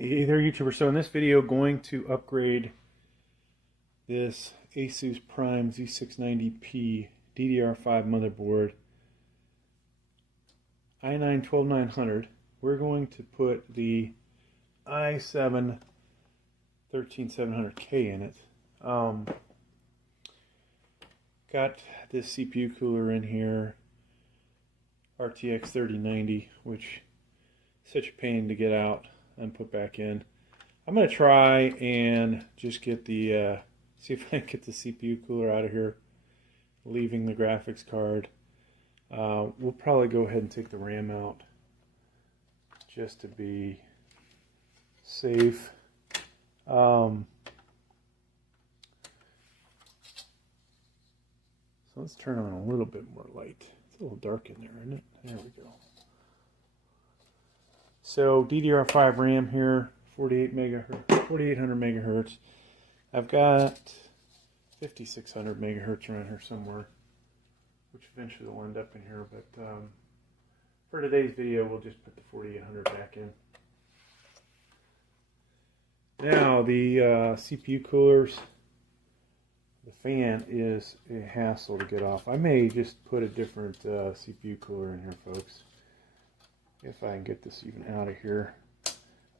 Hey there, YouTuber. So in this video, going to upgrade this Asus Prime Z690p DDR5 motherboard, i9-12900. We're going to put the i7-13700k in it. Got this CPU cooler in here, RTX 3090, which is such a pain to get out and put back in. I'm going to try and just get the, see if I can get the CPU cooler out of here, leaving the graphics card. We'll probably go ahead and take the RAM out just to be safe. So let's turn on a little bit more light. It's a little dark in there, isn't it? There we go. So DDR5 RAM here, 4800 megahertz. I've got 5600 megahertz around here somewhere, which eventually will end up in here. But for today's video, we'll just put the 4800 back in. Now the CPU coolers, the fan is a hassle to get off. I may just put a different CPU cooler in here, folks, if I can get this even out of here,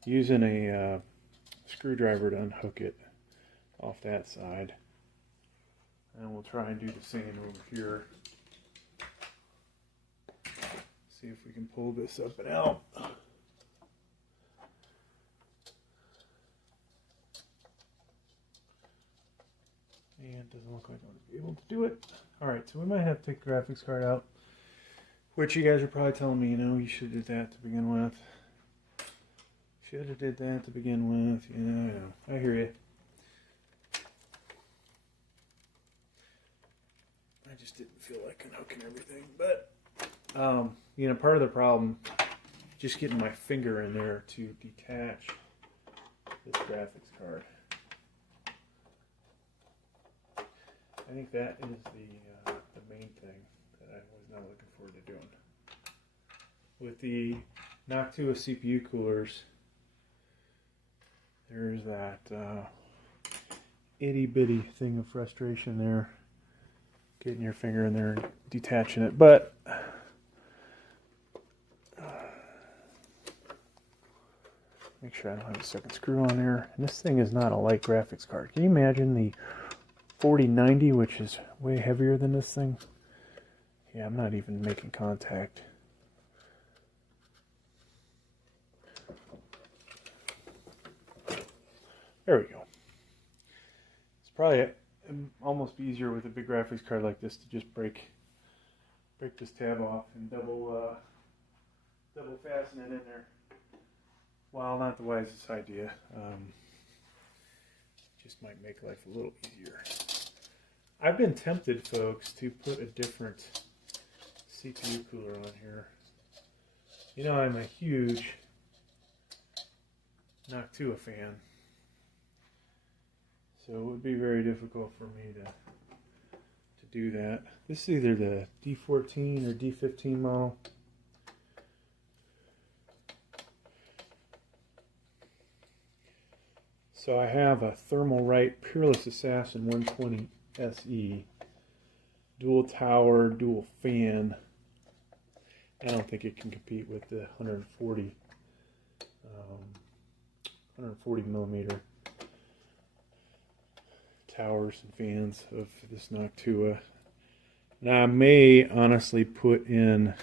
using a screwdriver to unhook it off that side. And we'll try and do the same over here. See if we can pull this up and out. And it doesn't look like I'm going to be able to do it. Alright, so we might have to take the graphics card out, which you guys are probably telling me, you know, you should have did that to begin with. Should have did that to begin with. Yeah, I hear you. I just didn't feel like unhooking everything. But, you know, part of the problem, just getting my finger in there to detach this graphics card. I think that is the main thing that I was not looking forward to doing. With the Noctua CPU coolers, there's that itty bitty thing of frustration there, getting your finger in there and detaching it. But make sure I don't have a second screw on there. And this thing is not a light graphics card. Can you imagine the 4090, which is way heavier than this thing? Yeah, I'm not even making contact. There we go. It's probably almost easier with a big graphics card like this to just break this tab off and double fasten it in there. While not the wisest idea, just might make life a little easier. I've been tempted, folks, to put a different CPU cooler on here. You know, I'm a huge Noctua fan, so it would be very difficult for me to do that. This is either the D14 or D15 model. So I have a Thermalright Peerless Assassin 120 SE, dual tower, dual fan. I don't think it can compete with the 140 millimeter towers and fans of this Noctua. Now I may honestly put in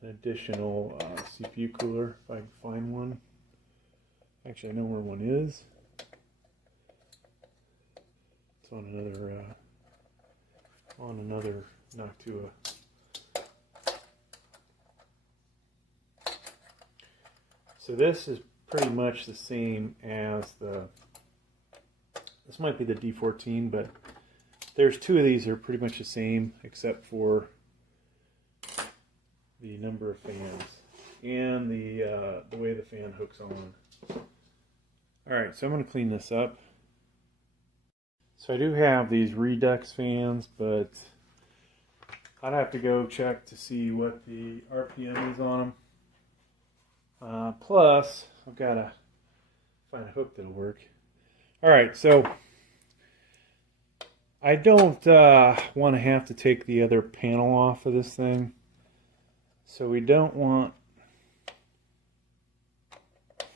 an additional CPU cooler if I can find one. Actually, I know where one is. It's on another Noctua. So this is pretty much the same as this might be the D14, but there's two of these that are pretty much the same except for the number of fans and the way the fan hooks on. Alright, so I'm going to clean this up. So I do have these Redux fans, but I'd have to go check to see what the RPM is on them. Plus, I've got to find a hook that'll work. Alright, so I don't want to have to take the other panel off of this thing. So we don't want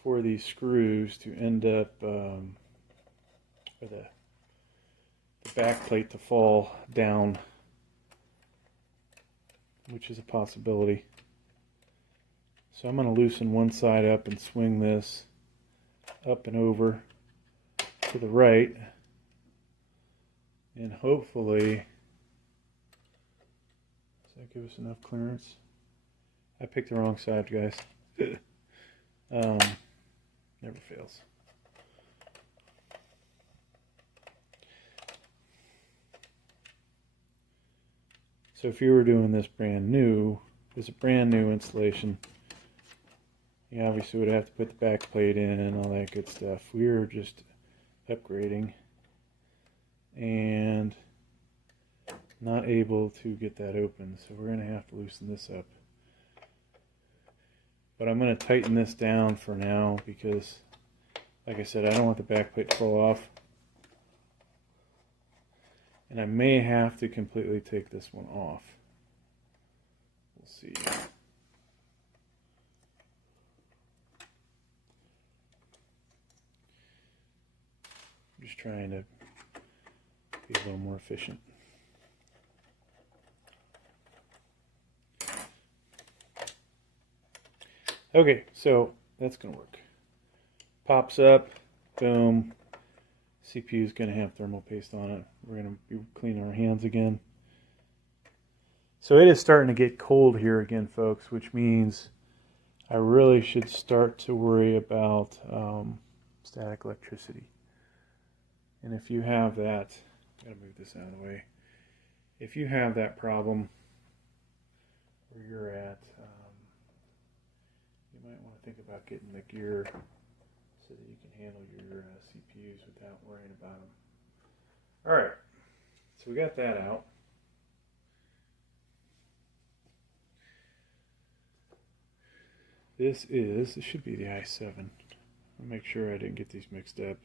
for these screws to end up, or the back plate to fall down, which is a possibility. So I'm going to loosen one side up and swing this up and over to the right, and hopefully, does that give us enough clearance? I picked the wrong side, guys. Never fails. So if you were doing this brand new, this is a brand new installation, you obviously would have to put the back plate in and all that good stuff. We're just upgrading and not able to get that open, so we're going to have to loosen this up. But I'm going to tighten this down for now because, like I said, I don't want the back plate to fall off. And I may have to completely take this one off. We'll see. I'm just trying to be a little more efficient. Okay, so that's going to work. Pops up, boom. CPU is going to have thermal paste on it. We're going to be cleaning our hands again. So it is starting to get cold here again, folks, which means I really should start to worry about static electricity. And if you have that, I'm going to move this out of the way. If you have that problem where you're at, you might want to think about getting the gear so that you can handle your CPUs without worrying about them. Alright, so we got that out. This should be the i7. I'll make sure I didn't get these mixed up.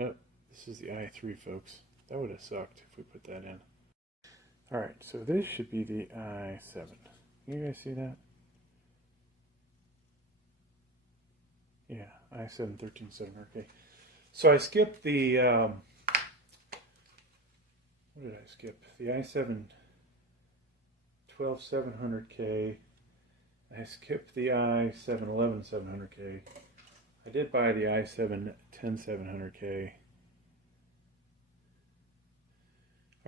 Oh, this is the i3, folks. That would have sucked if we put that in. Alright, so this should be the i7. You guys see that? Yeah, I7-13700k. So I skipped the, what did I skip? The I7-12700k. I skipped the I7-11700k. I did buy the I7-10700k.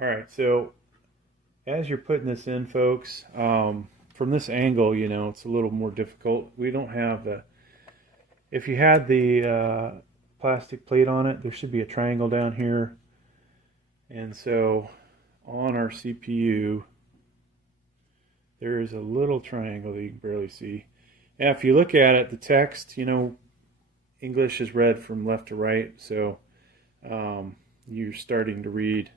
Alright, so as you're putting this in, folks, from this angle, you know, it's a little more difficult. We don't have the... If you had the plastic plate on it, there should be a triangle down here. And so on our CPU, there is a little triangle that you can barely see. And if you look at it, the text, you know, English is read from left to right. So you're starting to read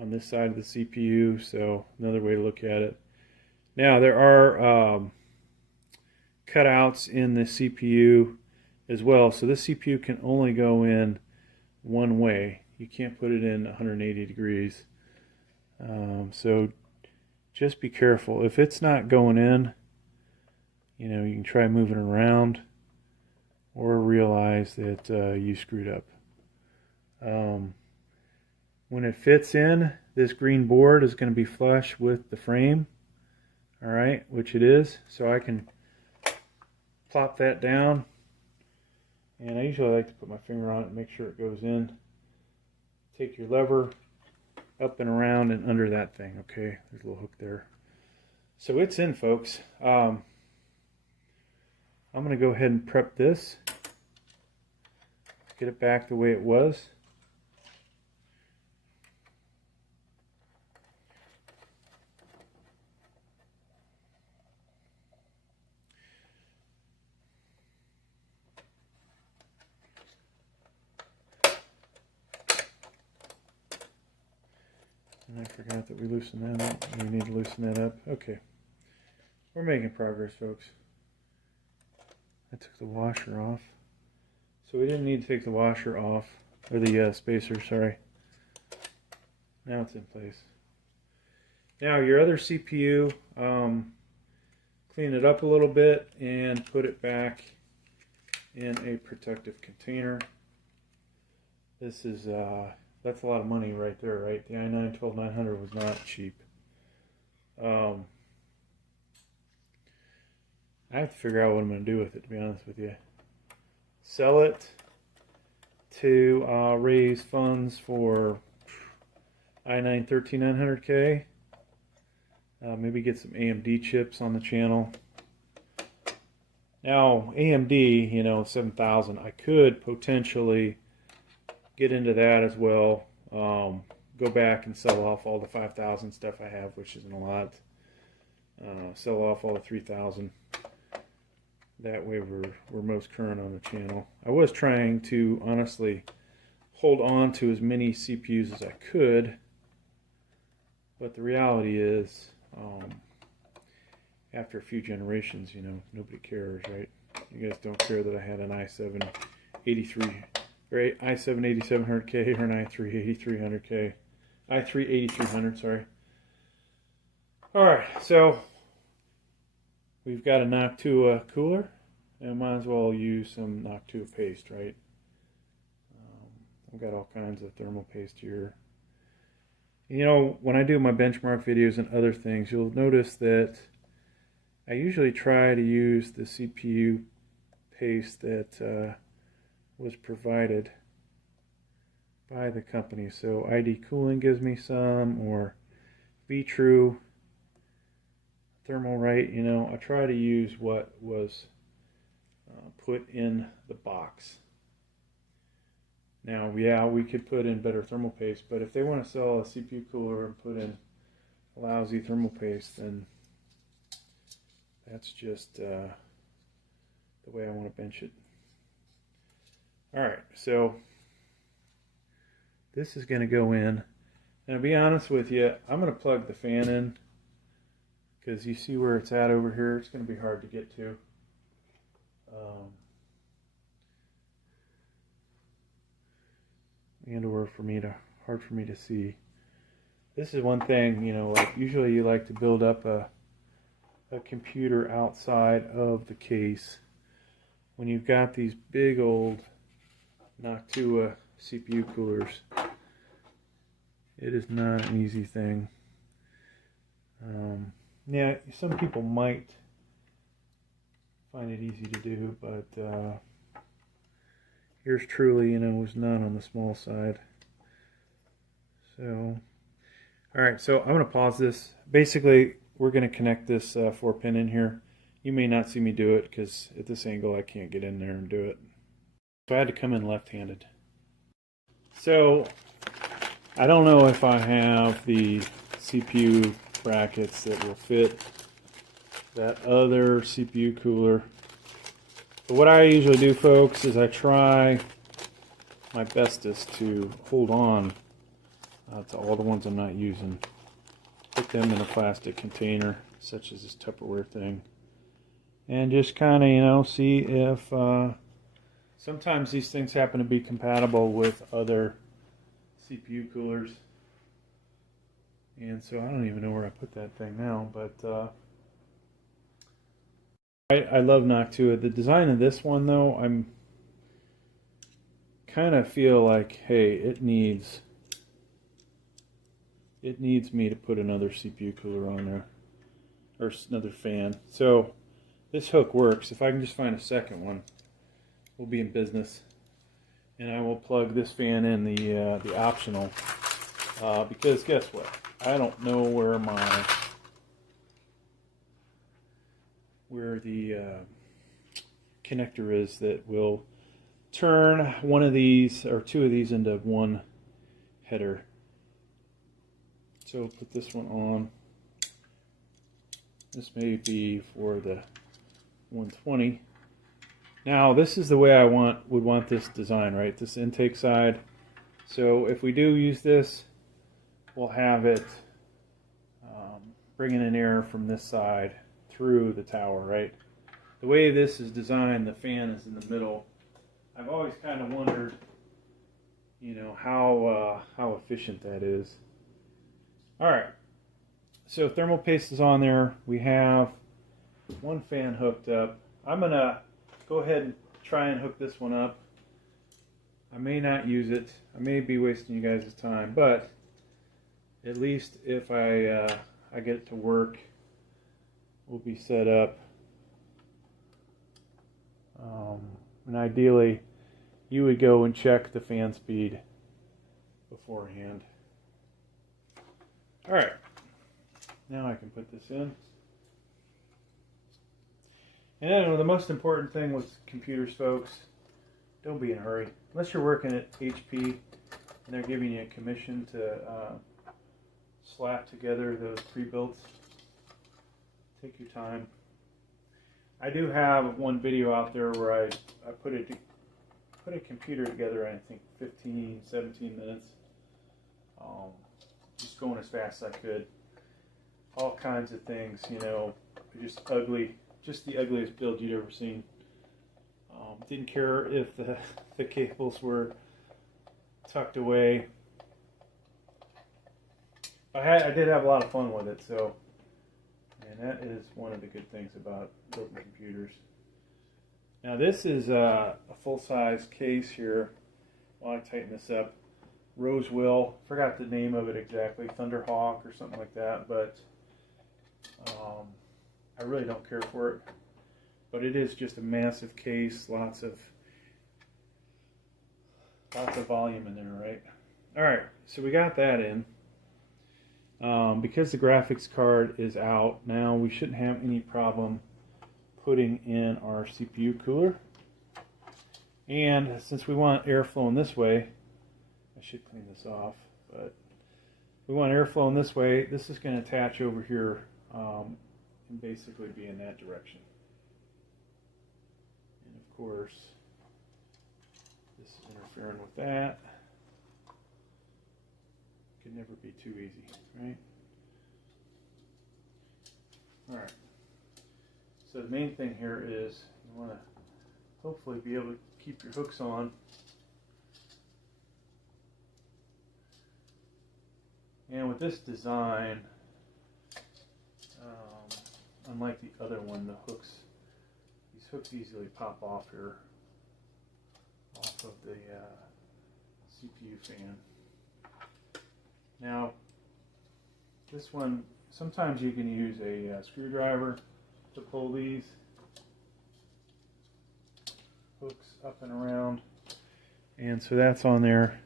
on this side of the CPU. So another way to look at it. Now there are cutouts in the CPU as well, so this CPU can only go in one way. You can't put it in 180 degrees. So just be careful. If it's not going in, you know, you can try moving it around or realize that you screwed up. When it fits in, this green board is going to be flush with the frame, alright, which it is. So I can plop that down. And I usually like to put my finger on it and make sure it goes in. Take your lever up and around and under that thing, okay? There's a little hook there. So it's in, folks. I'm going to go ahead and prep this. Get it back the way it was. And I forgot that we loosened that up. We need to loosen that up. Okay. We're making progress, folks. I took the washer off. So we didn't need to take the washer off, or the spacer, sorry. Now it's in place. Now your other CPU, clean it up a little bit and put it back in a protective container. This is, that's a lot of money right there, right? The i9-12900 was not cheap. I have to figure out what I'm going to do with it, to be honest with you. Sell it to raise funds for i9-13900k. Maybe get some AMD chips on the channel. Now, AMD, you know, 7000, I could potentially get into that as well. Go back and sell off all the 5000 stuff I have, which isn't a lot. Sell off all the 3000. That way we're most current on the channel. I was trying to honestly hold on to as many CPUs as I could, but the reality is, after a few generations, you know, nobody cares, right? You guys don't care that I had an i7-83 or i7-8700k or an i3-8300k, i3-8300, sorry. All right, so we've got a Noctua cooler, and might as well use some Noctua paste, right? I've got all kinds of thermal paste here. You know, when I do my benchmark videos and other things, you'll notice that I usually try to use the CPU paste that was provided by the company. So ID Cooling gives me some, or V-True, Thermalright, you know, I try to use what was put in the box. Now, yeah, we could put in better thermal paste, but if they want to sell a CPU cooler and put in lousy thermal paste, then that's just the way I want to bench it. Alright, so this is going to go in. And to be honest with you, I'm going to plug the fan in, because you see where it's at over here. It's going to be hard to get to. And or hard for me to see. This is one thing, you know, like usually you like to build up a computer outside of the case. When you've got these big old Noctua CPU coolers, it is not an easy thing. Yeah, some people might find it easy to do, but yours truly, you know, was not on the small side. So, alright, so I'm going to pause this. Basically, we're going to connect this 4-pin in here. You may not see me do it, because at this angle I can't get in there and do it. So I had to come in left-handed. So, I don't know if I have the CPU brackets that will fit that other CPU cooler. But what I usually do, folks, is I try my bestest to hold on to all the ones I'm not using. Put them in a plastic container, such as this Tupperware thing. And just kind of, you know, see if sometimes these things happen to be compatible with other CPU coolers. And so I don't even know where I put that thing now, but I love Noctua. The design of this one, though, I'm kind of feel like, hey, it needs me to put another CPU cooler on there, or another fan. So this hook works. If I can just find a second one, we'll be in business. And I will plug this fan in, the optional, because guess what? I don't know where the connector is that will turn one of these or two of these into one header. So put this one on. This may be for the 120. Now this is the way I would want this design, right? This intake side. So if we do use this, we'll have it bringing in air from this side through the tower, right? the way this is designed, the fan is in the middle. I've always kind of wondered, you know, how efficient that is. All right, so thermal paste is on there. We have one fan hooked up. I'm gonna go ahead and try and hook this one up. I may not use it. I may be wasting you guys' time, but at least if I get it to work, we'll be set up. And ideally, you would go and check the fan speed beforehand. All right, now I can put this in. And then the most important thing with computers, folks, don't be in a hurry. Unless you're working at HP and they're giving you a commission to slap together those pre-builts, take your time. I do have one video out there where I put a computer together in, I think, 15, 17 minutes. Just going as fast as I could. All kinds of things, you know, just ugly, just the ugliest build you'd ever seen. Didn't care if the cables were tucked away. I did have a lot of fun with it, so, and that is one of the good things about building computers. Now this is a full-size case here. While I tighten this up, Rosewill, forgot the name of it exactly, Thunderhawk or something like that, but I really don't care for it. But it is just a massive case, lots of volume in there, right? All right, so we got that in. Because the graphics card is out now, we shouldn't have any problem putting in our CPU cooler. And since we want airflow in this way, I should clean this off, but we want airflow in this way, this is going to attach over here and basically be in that direction. And of course, this is interfering with that. Could never be too easy, right? Alright. So the main thing here is you want to hopefully be able to keep your hooks on. And with this design, unlike the other one, these hooks easily pop off here, off of the CPU fan. Now, this one, sometimes you can use a screwdriver to pull these hooks up and around. And so that's on there,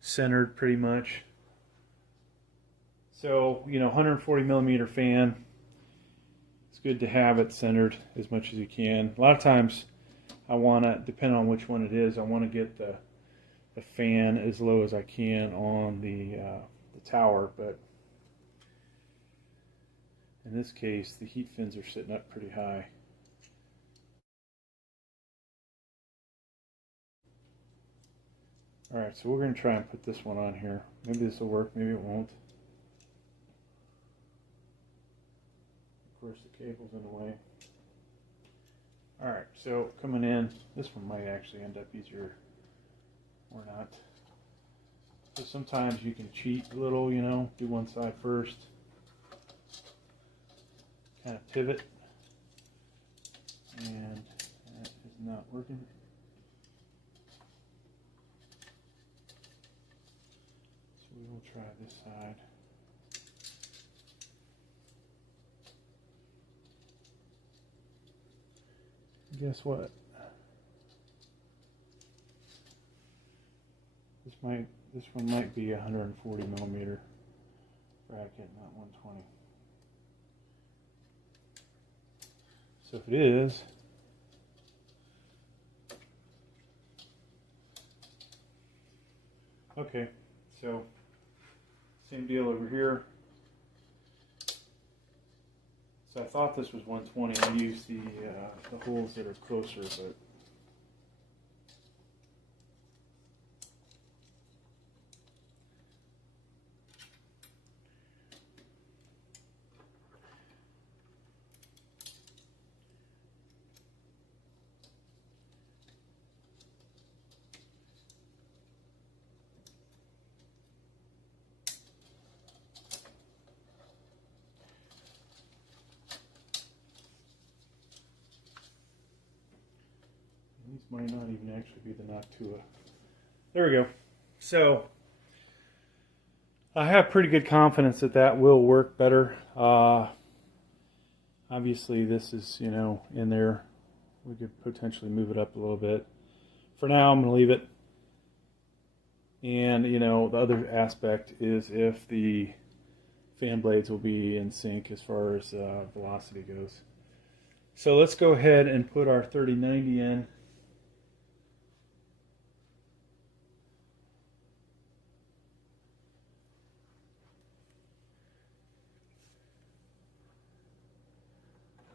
centered pretty much. So, you know, 140 millimeter fan, it's good to have it centered as much as you can. A lot of times I want to, depending on which one it is, I want to get the fan as low as I can on the tower, but in this case the heat fins are sitting up pretty high. Alright, so we're going to try and put this one on here. Maybe this will work, maybe it won't. Of course the cable's in the way. Alright, so coming in, this one might actually end up easier or not. So sometimes you can cheat a little, you know, do one side first, kind of pivot, and that is not working. So we will try this side. Guess what? This one might be 140 millimeter bracket, not 120. So if it is, okay, so same deal over here. So I thought this was 120. I used the holes that are closer, but might not even actually be the Noctua. There we go. So I have pretty good confidence that that will work better. Obviously this is, you know, in there. We could potentially move it up a little bit. For now, I'm going to leave it. And, you know, the other aspect is if the fan blades will be in sync as far as velocity goes. So let's go ahead and put our 3090 in.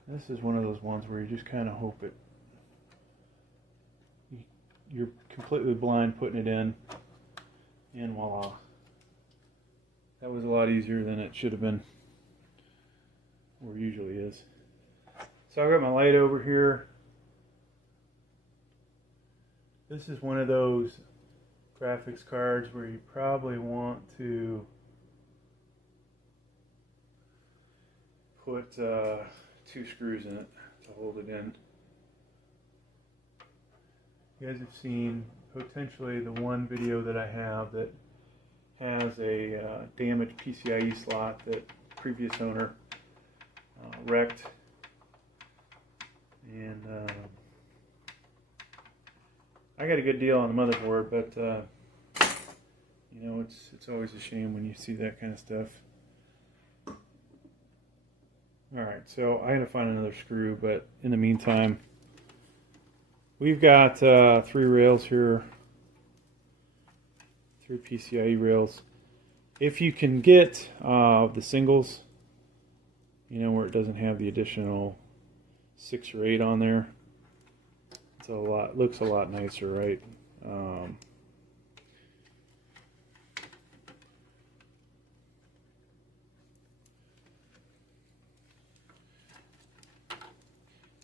This is one of those ones where you just kind of hope it, you're completely blind putting it in, and voila. That was a lot easier than it should have been, or usually is. So I've got my light over here. This is one of those graphics cards where you probably want to put 2 screws in it to hold it in. You guys have seen potentially the one video that I have that has a damaged PCIe slot that previous owner wrecked, and I got a good deal on the motherboard, but you know, it's always a shame when you see that kind of stuff. Alright, so I gotta find another screw, but in the meantime, we've got 3 rails here, 3 PCIe rails. If you can get the singles, you know, where it doesn't have the additional 6 or 8 on there, it's a lot, looks a lot nicer, right?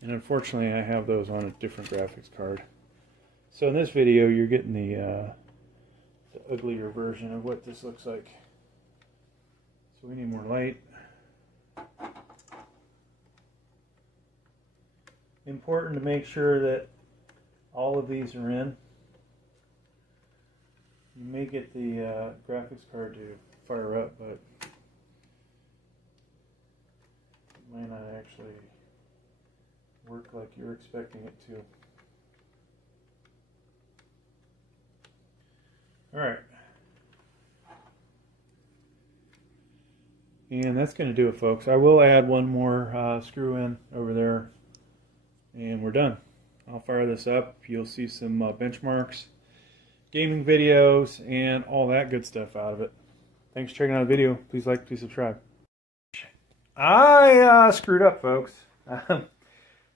And unfortunately I have those on a different graphics card. So in this video you're getting the uglier version of what this looks like. So we need more light. Important to make sure that all of these are in. You may get the graphics card to fire up, but it might not actually work like you're expecting it to. Alright. And that's going to do it, folks. I will add one more screw in over there, and we're done. I'll fire this up. You'll see some benchmarks, gaming videos, and all that good stuff out of it. Thanks for checking out the video. Please like, please subscribe. I screwed up, folks.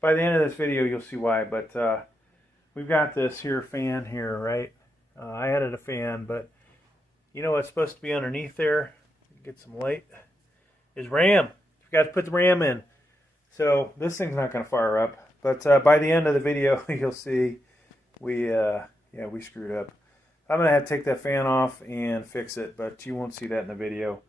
By the end of this video, you'll see why, but we've got this here fan here, right? I added a fan, but you know what's supposed to be underneath there? Get some light. Is RAM. Forgot to put the RAM in. So this thing's not going to fire up, but by the end of the video, you'll see we screwed up. I'm going to have to take that fan off and fix it, but you won't see that in the video.